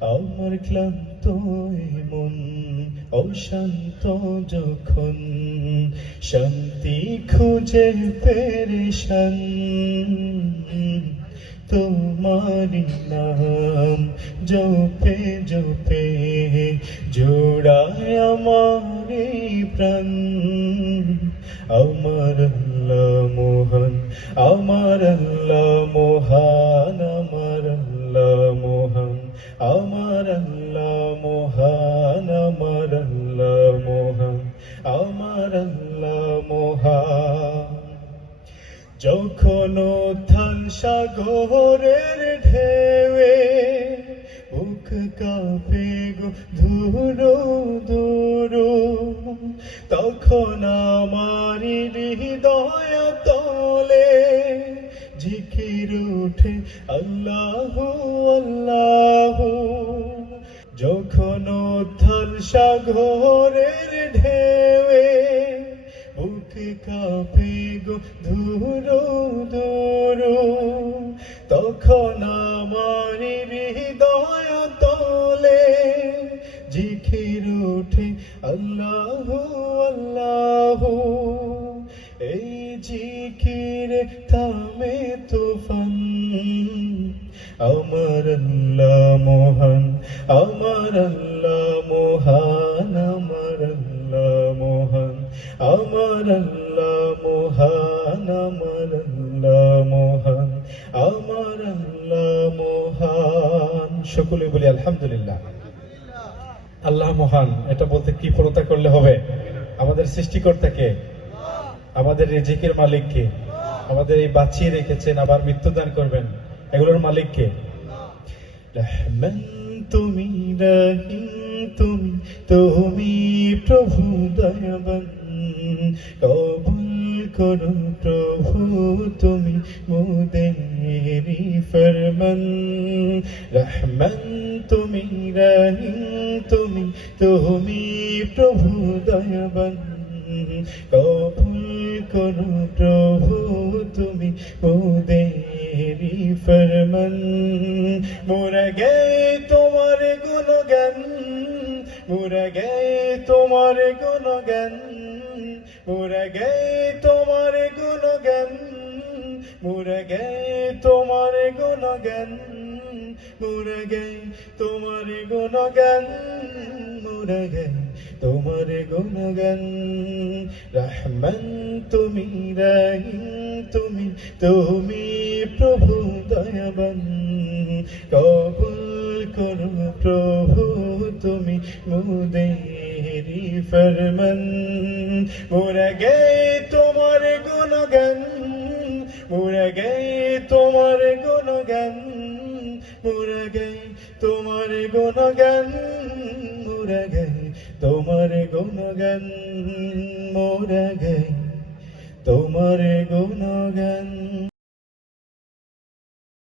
আমার ক্লান্ত এই মন অশান্ত যখন শান্তি খুঁজে পেরেশান, তোমারি নাম জপে জপে জোড়ায় আমার এই প্রাণ। আমার আল্লাহ মহান, আমার আল্লাহ মহান, আমার আল্লাহ মহান, আমার আল্লাহ মহান, আমার আল্লাহ মহান, আমার আল্লাহ মহান। যখন উত্থান সাগরের ঢেউয়ে বুক কাঁপে গো ধুরো ধুরো, তখন আমার হৃদয় তলে জিকির উঠে আল্লাহু আল্লাহু। যখন উত্থান সাগরের ঢেউয়ে বুক কাঁপে গো ধুরো ধুরো, তখন আমার হৃদয় তলে জিকির উঠে আল্লাহু আল্লাহু। এই জিকির থামে তুফান, আমার আল্লাহ মহান, আমার আল্লাহ মহান, আমার আল্লাহ মহান, আমার আল্লাহ মহান, আমার আল্লাহ মহান, আমার আল্লাহ মহান। সকলে বলি আলহামদুলিল্লাহ। আল্লাহ মহান, এটা বলতে কি প্রণতা করলে হবে? আমাদের সৃষ্টিকর্তাকে, আমাদের রিজিকের মালিককে, আমাদের এই বাঁচিয়ে রেখেছেন আবার মৃত্যুদান করবেন, এগুলোর মালিককে। রহমান তুমি, রহিম তুমি, তুমি প্রভু দয়াবান, কবুল করো প্রভু তুমি মোদেরি ফরমান। রহমান তুমি, রহিম তুমি, তুমি প্রভু দয়াবান, কবুল করো প্রভু তুমি মোদেরি ফরমান। মোরা গে তোমার গুণগান, মোরা গে তোমার গুণগান, মোরা গে তোমার গুণগান, মোরা গে তোমার গুণগান, মোরা গে তোমার গুণগান, মোরা গে তোমার গুণগান। রহমান তুমি, রহিম তুমি, তুমি প্রভু দয়াবান, কবুল করো প্রভু তুমি মোদেরি ফরমান। মোরা গে তোমার গুণগান, মোরা গে তোমার গুণগান, মোরা গে তোমার গুণগান, মোরা গে তোমার গুণগান, মোরা গে তোমার গুণগান।